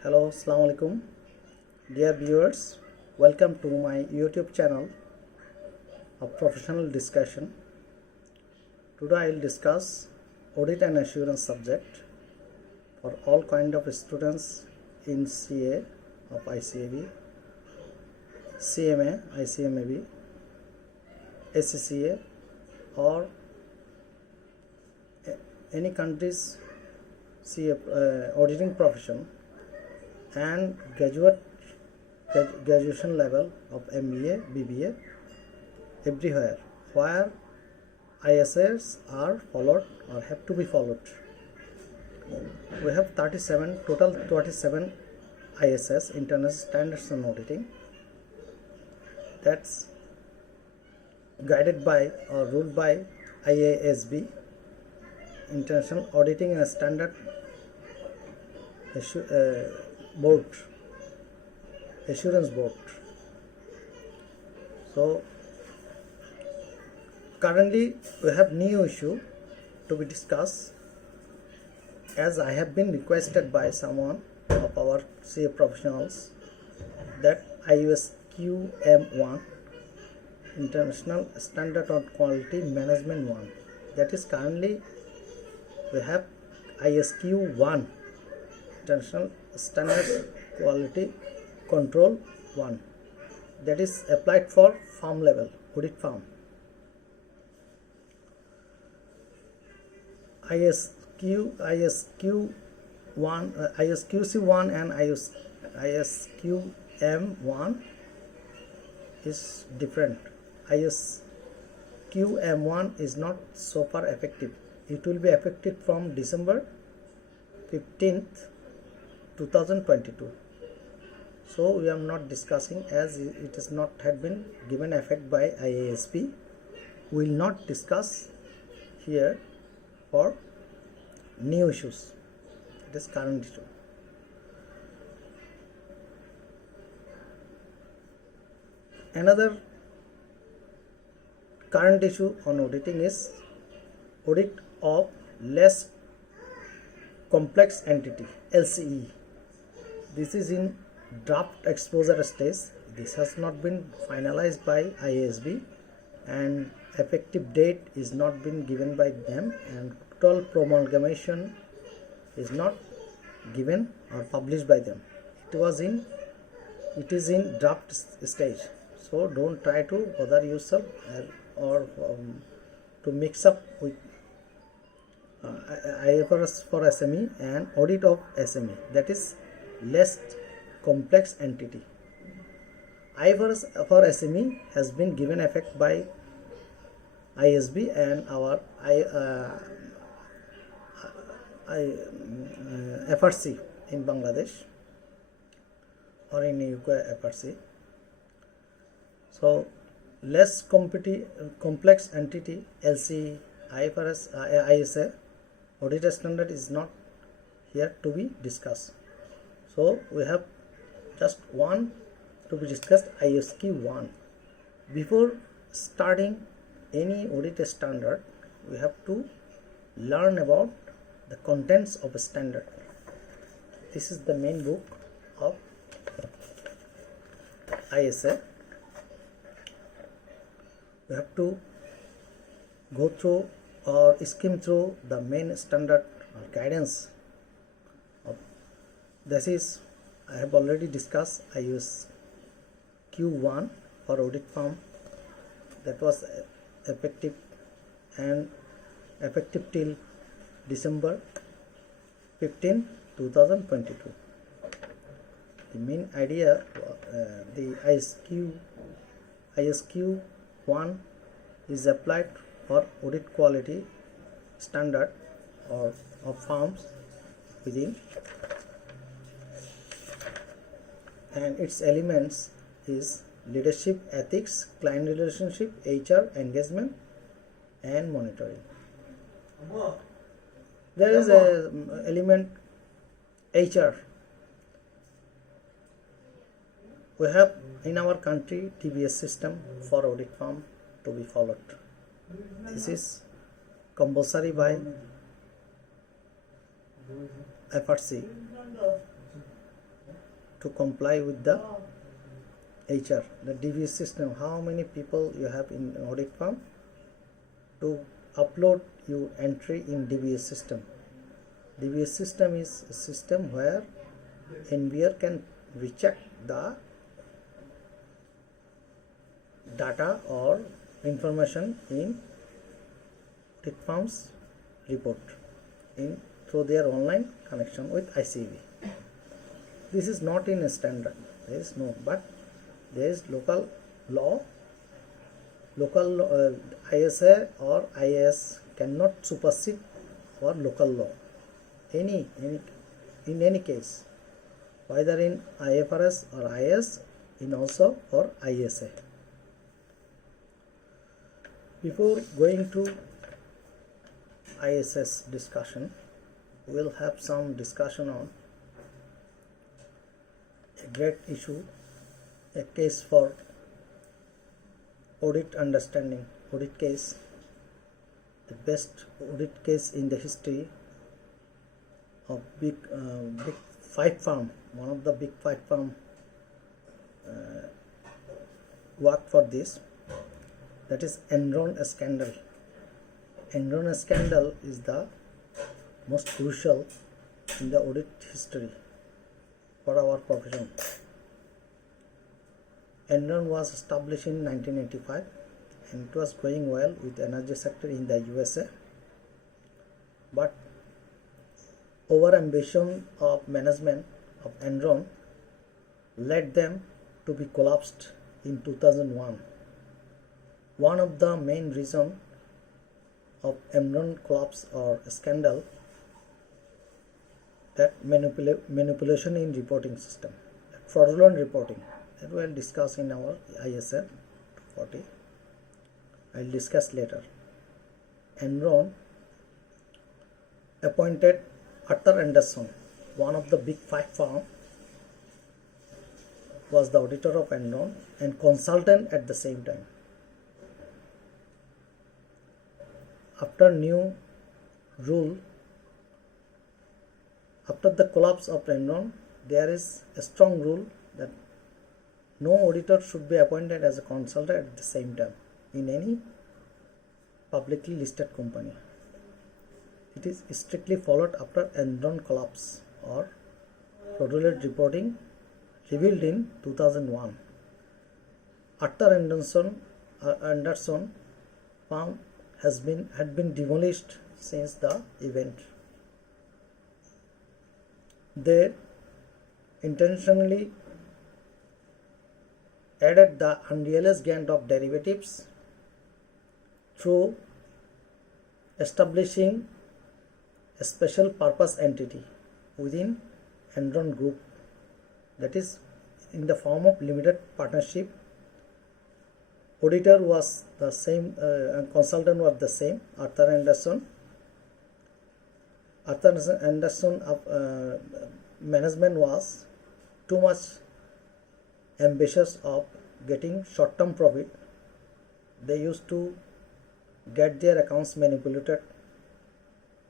Hello, Assalamualaikum. Dear viewers, welcome to my YouTube channel of professional discussion. Today I will discuss audit and assurance subject for all kind of students in CA of ICAB, CMA, ICMAB, ACCA or any country's CA auditing profession and graduation level of MBA, BBA, everywhere where ISAs are followed or have to be followed. We have 37 ISS, International Standards on Auditing, that's guided by or ruled by IASB, International Auditing and Standard Board, Assurance Board. So currently we have new issue to be discussed, as I have been requested by someone of our CA professionals that ISQM1, International Standard on Quality Management 1, that is currently we have ISQ1, International Standard Quality Control 1, that is applied for firm level, audit firm. ISQC1 and ISQM1 is different. ISQM1 is not so far effective. It will be effective from December 15th, 2022. So we are not discussing, as it is not had been given effect by IASB. We will not discuss here for new issues. It is current issue. Another current issue on auditing is audit of less complex entity, LCE. This is in draft exposure stage. This has not been finalized by IASB and effective date is not been given by them, and total promulgation is not given or published by them. It is in draft stage. So don't try to bother yourself or to mix up with IFRS for SME and audit of SME, that is less complex entity. IFRS for SME has been given effect by ISB and our FRC in Bangladesh or in UK FRC. So less complex entity, LC, IFRS, ISA audit standard is not here to be discussed. So we have just one to be discussed, ISQ1. Before starting any audit standard, we have to learn about the contents of a standard. This is the main book of ISA. We have to go through or skim through the main standard or guidance of this. Is I have already discussed ISQ1 for audit firm, that was effective till December 15, 2022. The main idea, the ISQ1 is applied for audit quality standard or of firms within, and its elements is leadership, ethics, client relationship, HR, engagement and monitoring. There is a element HR. We have in our country TBS system for audit firm to be followed. This is compulsory by FRC to comply with the HR, the DBS system. How many people you have in audit firm to upload your entry in DBS system. DBS system is a system where envier can recheck the data or information in audit firm's report through their online connection with ICV. This is not in a standard. There is no, but there is local law. ISA or IAS cannot supersede our local law. In any case, whether in IFRS or IAS, in also or ISA. Before going to ISS discussion, we will have some discussion on a great issue, a case for audit understanding, audit case, the best audit case in the history of big 5 firm. One of the big 5 firm work for this. That is Enron scandal. Enron scandal is the most crucial in the audit history for our profession. Enron was established in 1985 and it was going well with energy sector in the USA. But over ambition of management of Enron led them to be collapsed in 2001. One of the main reasons of Enron collapse or scandal, that manipulation in reporting system, fraudulent reporting, that we will discuss in our ISA 40. I will discuss later. Enron appointed Arthur Andersen, one of the big 5 firm, was the auditor of Enron and consultant at the same time. After new rule, after the collapse of Enron, there is a strong rule that no auditor should be appointed as a consultant at the same time in any publicly listed company. It is strictly followed after Enron collapse or fraudulent reporting revealed in 2001. Arthur Andersen firm had been demolished since the event. They intentionally added the unrealized gain of derivatives through establishing a special purpose entity within Enron Group, that is in the form of limited partnership. Auditor was the same, consultant was the same, Arthur Andersen. Arthur Andersen management was too much ambitious of getting short-term profit. They used to get their accounts manipulated.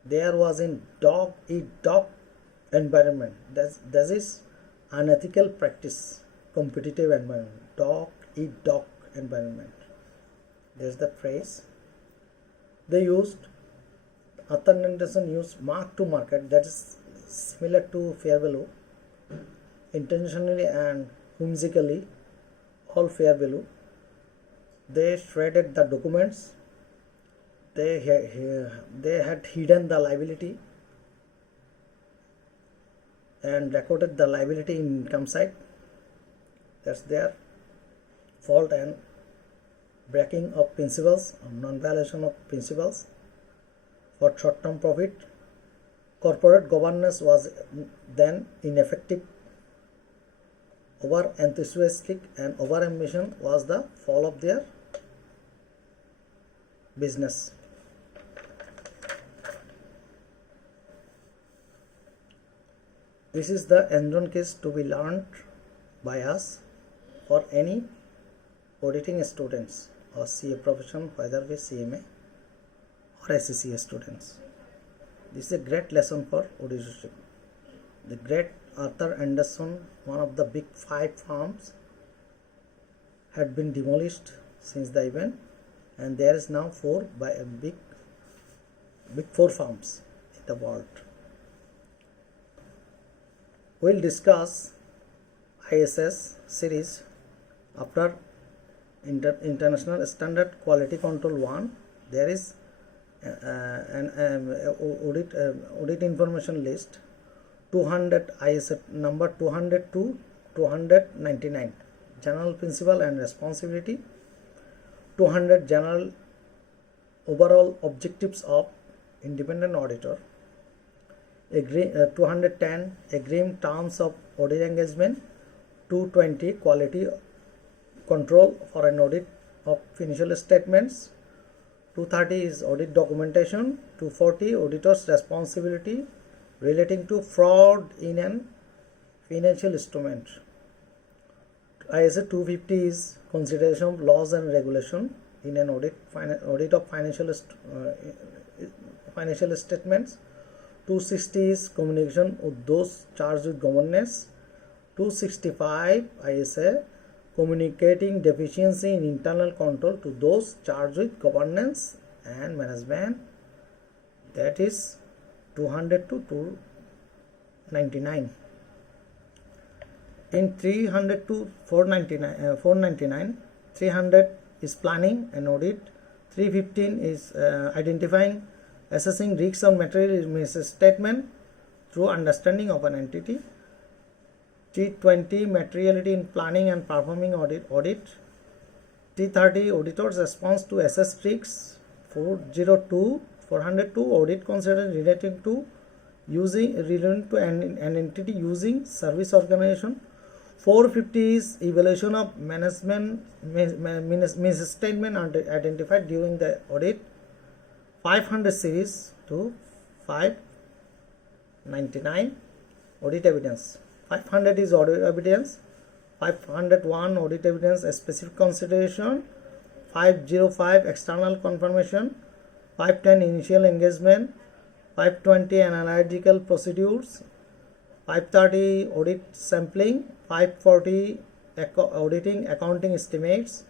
There was in dog-eat-dog environment. That is unethical practice, competitive environment, dog-eat-dog environment. There's the phrase. They used, Arthur Andersen used mark to market, that is similar to fair value, intentionally and whimsically, all fair value. They shredded the documents. They had hidden the liability and recorded the liability in income side. That's their fault and breaking of principles, non-violation of principles for short-term profit. Corporate governance was then ineffective. Over enthusiastic and over ambition was the fall of their business. This is the Enron case to be learned by us for any auditing students or CA profession, whether it is CMA or ACCA students. This is a great lesson for auditorship. The great Arthur Anderson, one of the big 5 firms, had been demolished since the event, and there is now 4 by a big 4 firms in the world. We'll discuss ISS series after International Standard Quality Control 1. There is an audit information list 200 ISA number 200 to 299, general principle and responsibility, 200 general overall objectives of independent auditor, 210 agreeing terms of audit engagement, 220 quality control for an audit of financial statements, 230 is audit documentation, 240 auditor's responsibility relating to fraud in an financial instrument. ISA 250 is consideration of laws and regulation in an audit of financial statements. 260 is communication with those charged with governance. 265 ISA communicating deficiency in internal control to those charged with governance and management, that is 200 to 299. In 300 to 499, 300 is planning and audit, 315 is identifying, assessing risks on material misstatement through understanding of an entity, 320 materiality in planning and performing audit, 330 auditor's response to assess risks, 402 audit considered relating to an entity using service organization, 450 is evaluation of management misstatement identified during the audit, 500 series to 599 audit evidence. 500 is audit evidence, 501 audit evidence specific consideration, 505 external confirmation, 510 initial engagement, 520 analytical procedures, 530 audit sampling, 540 auditing accounting estimates,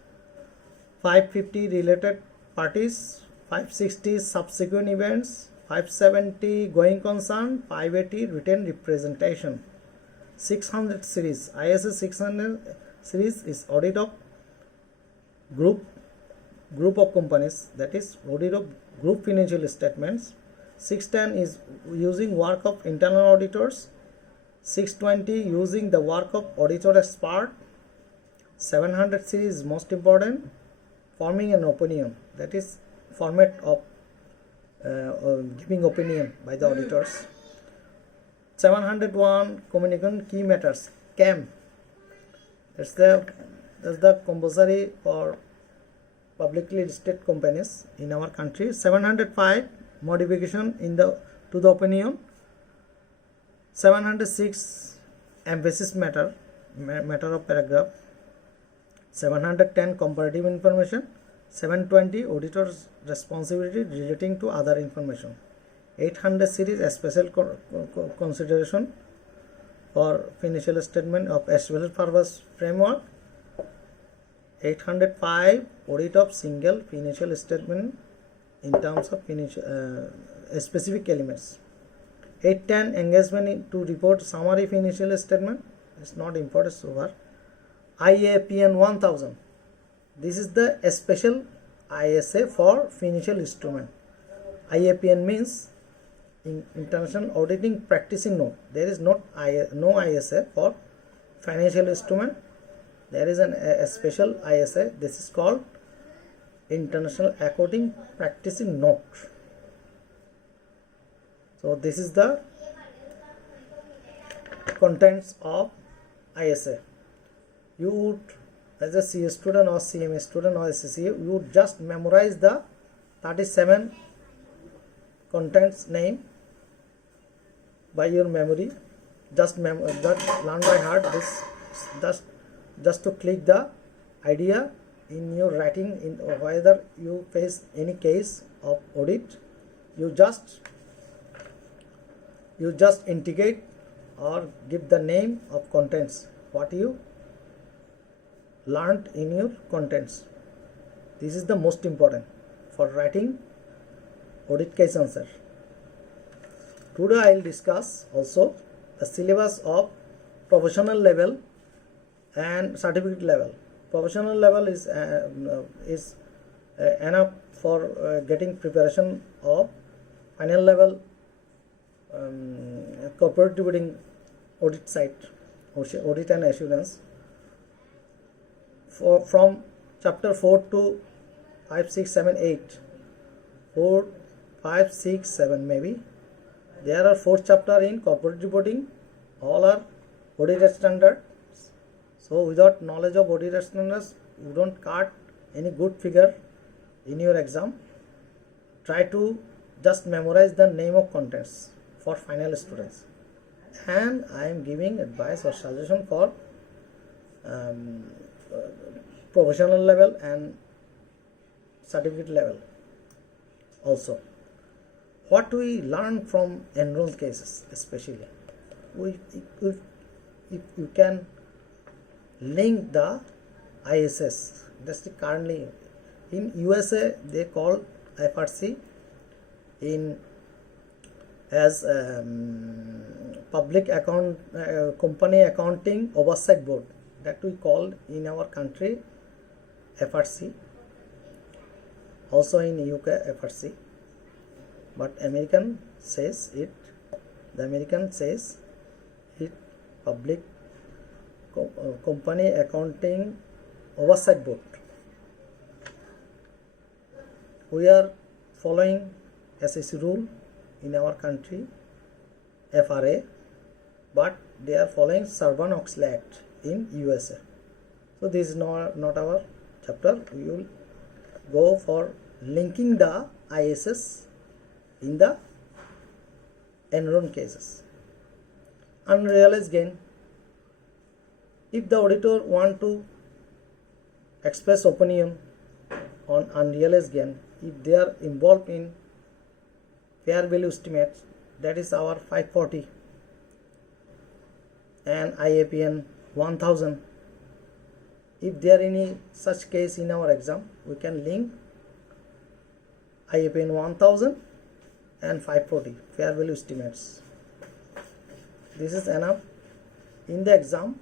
550 related parties, 560 subsequent events, 570 going concern, 580 written representation. 600 series, ISA 600 series is audit of group of companies, that is audit of group financial statements. 610 is using work of internal auditors. 620 using the work of auditor expert. 700 series is most important, forming an opinion, that is format of giving opinion by the auditors. 701 communication key matters, CAM. That's the compulsory for publicly listed companies in our country. 705 modification to the opinion. 706 emphasis matter of paragraph. 710 comparative information. 720 auditor's responsibility relating to other information. 800 series a special consideration for financial statement of special purpose framework. 805 audit of single financial statement in terms of specific elements. 810 engagement to report summary financial statement. It's not important so far. IAPN 1000. This is the special ISA for financial instrument. IAPN means in International Auditing Practicing Note. There is no ISA for financial instrument. There is a special ISA. This is called International Accounting Practicing Note. So this is the contents of ISA. You would, as a CA student or CMA student or ACCA, you would just memorize the 37 contents name by your memory. Just learn by heart this. Just to click the idea in your writing, in whether you face any case of audit, you just indicate or give the name of contents, what you learned in your contents. This is the most important for writing audit case answer. Today I will discuss also the syllabus of professional level and certificate level. Professional level is enough for getting preparation of final level corporate reporting audit site, audit and assurance. From chapter 4 to 5, 6, 7, 8, 4, 5, 6, 7 maybe. There are 4 chapters in corporate reporting. All are audit standards. So without knowledge of audit standards, you don't cut any good figure in your exam. Try to just memorize the name of contents for final students. And I am giving advice or suggestion for professional level and certificate level also. What we learn from enrolled cases, especially, if you can link the ISS. That's currently in USA they call FRC as public account company accounting oversight board, that we call in our country FRC, also in UK FRC, but the American says it public company accounting oversight board. We are following SEC rule in our country, FRA, but they are following Sarbanes-Oxley Act in USA. So this is not our chapter. We will go for linking the ISS in the enrolled cases. Unrealized gain. If the auditor want to express opinion on unrealized gain, if they are involved in fair value estimates, that is our 540 and IAPN 1000. If there any such case in our exam, we can link IAPN 1000 and 540 fair value estimates. This is enough in the exam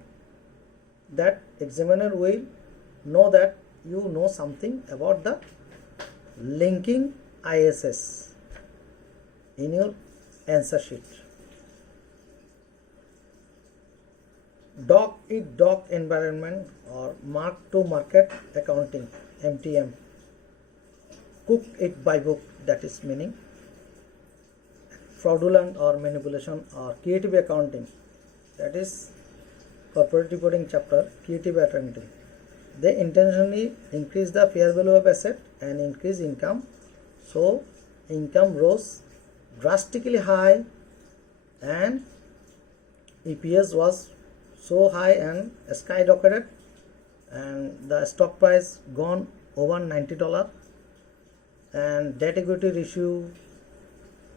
that examiner will know that you know something about the linking ISS in your answer sheet. Doc environment or mark to market accounting, MTM. Cook it by book, that is meaning fraudulent or manipulation or creative accounting, that is corporate reporting chapter, creative accounting. They intentionally increase the fair value of asset and increase income, so income rose drastically high and EPS was so high and skyrocketed, and the stock price gone over $90, and debt equity ratio,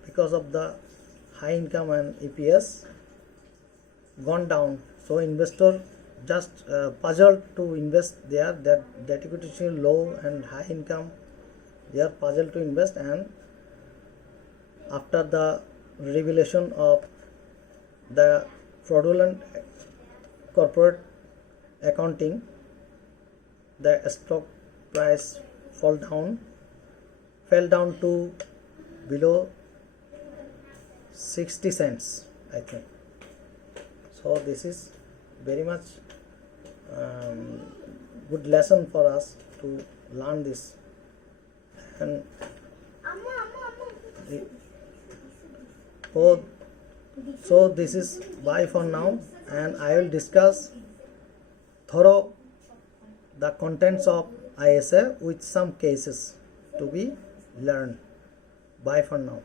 because of the high income and EPS, gone down. So investor just puzzled to invest there, that debt equity ratio low and high income, they are puzzled to invest. And after the revelation of the fraudulent corporate accounting, the stock price fell down to below 60 cents, I think. So this is very much good lesson for us to learn this. And so this is bye for now, and I will discuss thorough the contents of ISA with some cases to be learned. Bye for now.